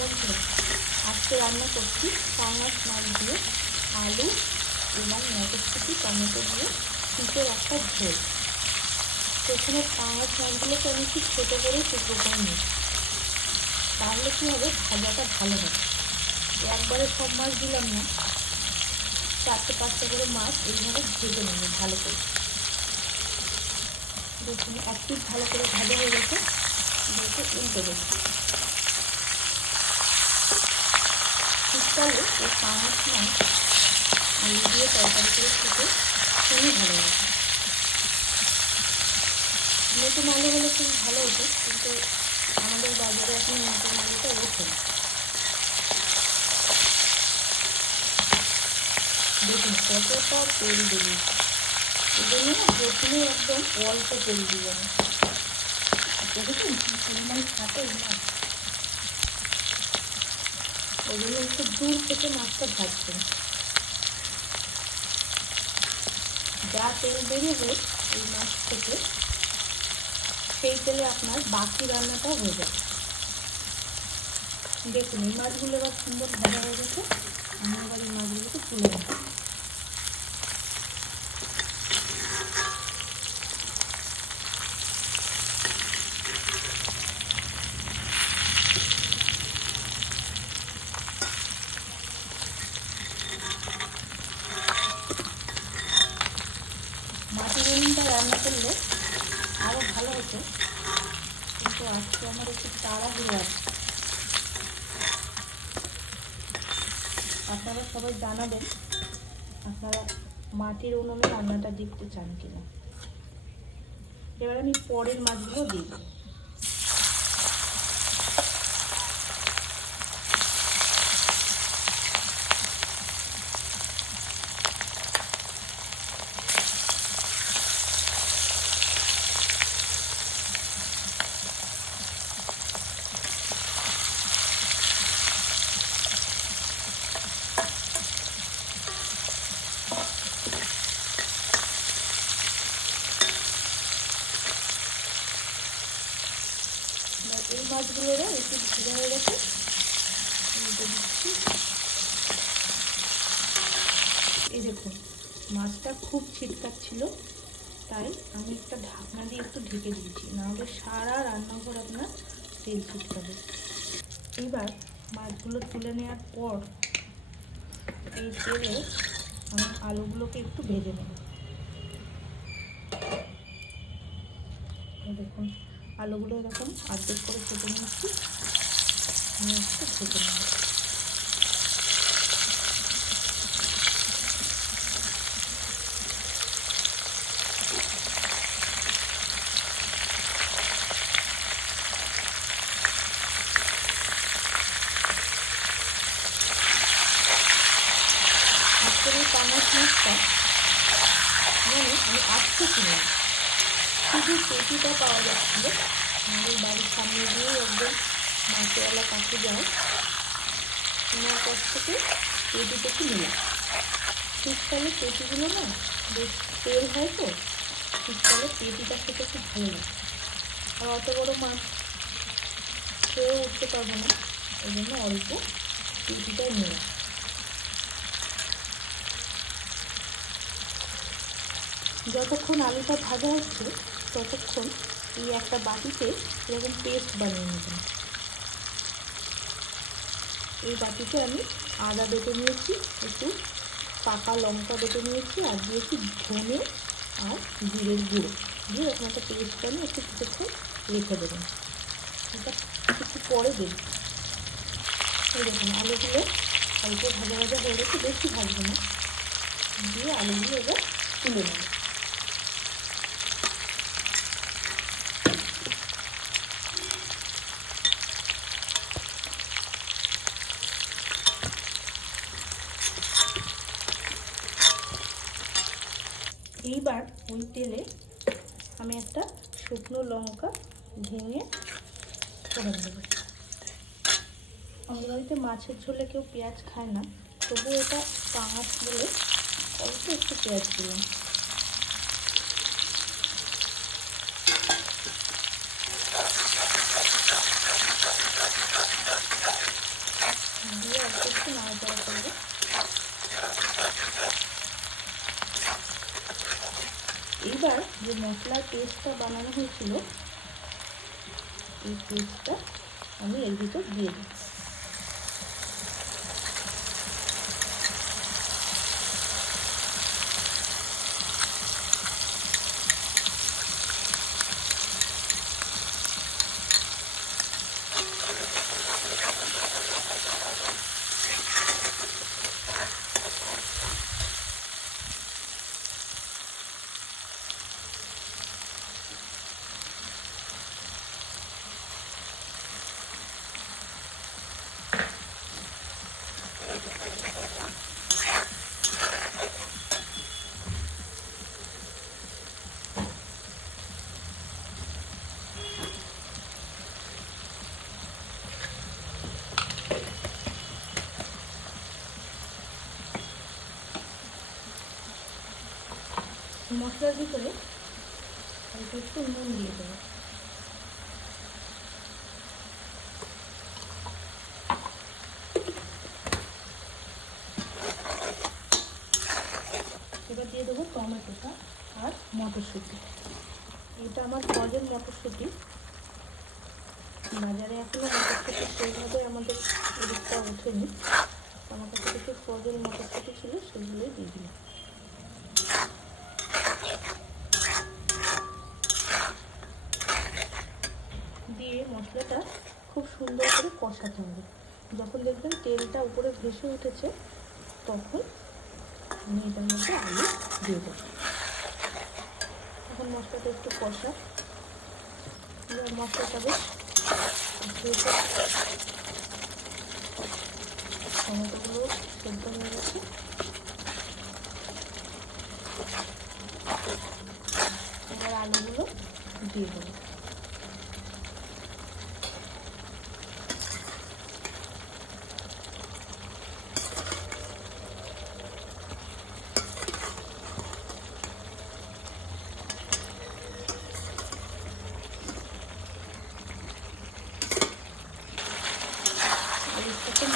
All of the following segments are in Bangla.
বন্ধুরা, আজকে রান্না করছি পাঙাশ মাছ দিয়ে আলু এবং মটরশুঁটি টমেটো দিয়ে শীতের একটা ঝোল। প্রথমে পাঙাশ মাছগুলোকে আমি একটু ছোটো করে টুকরো করে নিই, তাহলে কী হবে, ভাজাটা ভালো হবে। একবারে সব মাছ দিলাম না, 4-5টা করে মাছ এইভাবে ভেজে নেব ভালো করে। দেখুন এক পিঠ ভালো করে ভাজা হয়ে গেছে, এগুলোকে উল্টে দেবো। শীতকালে এই পাঙাশ মাছ আলু দিয়ে তরকারি করে খেতে খুবই ভালো লাগে। নতুন আলু হলে খুব ভালো হতো, কিন্তু আমাদের বাজারে এখন নতুন আলুটা ওঠে না। দেখুন কতটা তেল বেরিয়েছে, এই জন্য প্রথমে একদম অল্প তেল দিয়ে আমি দেখুন কী পরিমাণ থাকে মাছ, ওই জন্য একটু দূর থেকে মাছটা ভাজবেন। যা তেল বেরিয়ে এই মাছ থেকে, সেই তেলে আপনার বাকি রান্নাটাও হয়ে যাবে। দেখুন এই মাছগুলো এবার সুন্দর ভাজা হয়ে গেছে, আমি এবার এই মাছগুলোকে তুলে নেব। মাটির উনুনটা রান্না করলে আরও ভালো হতো, কিন্তু আজকে আমার একটু তাড়াহুড়ো আছে। আপনারা সবাই জানাবেন আপনারা মাটির উনুনে রান্নাটা দেখতে চান কিনা। এবার আমি পরের মাছগুলো দিই। এই মাছগুলোরা একটু ভাজা হয়ে গেছে, এই দেখুন মাছটা খুব ছিটকাচ্ছিল, তাই আমি একটা ঢাকনা দিয়ে একটু ঢেকে দিয়েছি, নাহলে সারা রান্নাঘর আপনার তেল ছিটকাবে। এইবার মাছগুলো তুলে নেওয়ার পর এই তেলে আমি আলুগুলোকে একটু ভেজে নেব। দেখুন আলুগুলো এরকম অর্ধেক করে কেটে নিয়েছি, আমি একটু ভেজে নেব। আজকের এই পাঙাশ মাছটা মানে আমি আজকে কিনলাম, শুধু পেটিটা পাওয়া যাচ্ছিল। আমাদের বাড়ির সামনে দিয়ে একদম মাছওয়ালা কাছে যায়, ওনার কাছ থেকে পেটিটাকে নিলাম। শীতকালে পেটিগুলো না বেশ তেল হয়, তো শীতকালে পেটিটা খেতে খুব ভালো লাগে। আর অত বড় মাছ খেয়েও উঠতে পারবো না, ওই জন্য অল্প পেটিটাই নিলাম। যতক্ষণ আলুটা ভাজা হচ্ছে ততক্ষণ এই একটা বাটিতে এরকম পেস্ট বানিয়ে নেবেন। এই বাটিতে আমি আদা বেটে নিয়েছি, একটু পাকা লঙ্কা বেটে নিয়েছি, আর দিয়েছি ধনে আর জিরের গুঁড়ো দিয়ে এরকম একটা পেস্ট বানিয়ে একটু কিছুক্ষণ রেখে দেবেন। এটা একটু পরে দেব। এই দেখুন আলুগুলো অল্প ভাজা ভাজা হয়ে গেছে, বেশি ভাজবো না, দিয়ে আলুগুলো এবার তুলে নেব। এইবার ওই তেলে আমি একটা শুকনো লঙ্কা ভেঙে ফোড়ন দেবো। আমাদের বাড়িতে মাছের ঝোলে কেউ পেঁয়াজ খায় না, তবু এটা পাঙাশ বলে অল্প একটু পেঁয়াজ দিলাম। দিয়ে একটু নাড়াচাড়া করবো। এইবার যে মশলার পেস্টটা বানানো হয়েছিল এই পেস্টটা আমি এর ভিতর দিয়ে দিই। মশলার ভিতরে একটু নুন দিয়ে দেবো। এবার দিয়ে দেবো টমেটোটা আর মটরশুঁটি। এটা আমার ফ্রোজেন মটরশুঁটি, বাজারে এখনো মটরশুঁটি সেইভাবে আমাদের এদিকটা ওঠেনি। আমার কাছে কিছু ফ্রোজেন মটরশুঁটি ছিল, সেগুলোই দিয়ে দিলাম। দিয়ে মশলাটা খুব সুন্দর করে কষাতে হবে। যখন দেখবেন তেলটা উপরে ভেসে উঠেছে তখন আমি এটার মধ্যে আলু দিয়ে দেবো। এখন মশলাটা একটু কষা, মশলাটা বেশ টমেটোগুলো সেদ্ধ হয়ে গেছে। এবার আলুগুলো দিয়ে দেবো।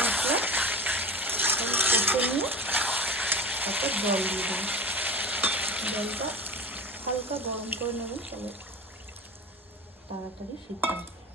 মশলা কষে নিয়ে তারপর জল দিয়ে দেবো। জলটা হালকা গরম করে নেবেন, তাহলে তাড়াতাড়ি সিদ্ধ হবে।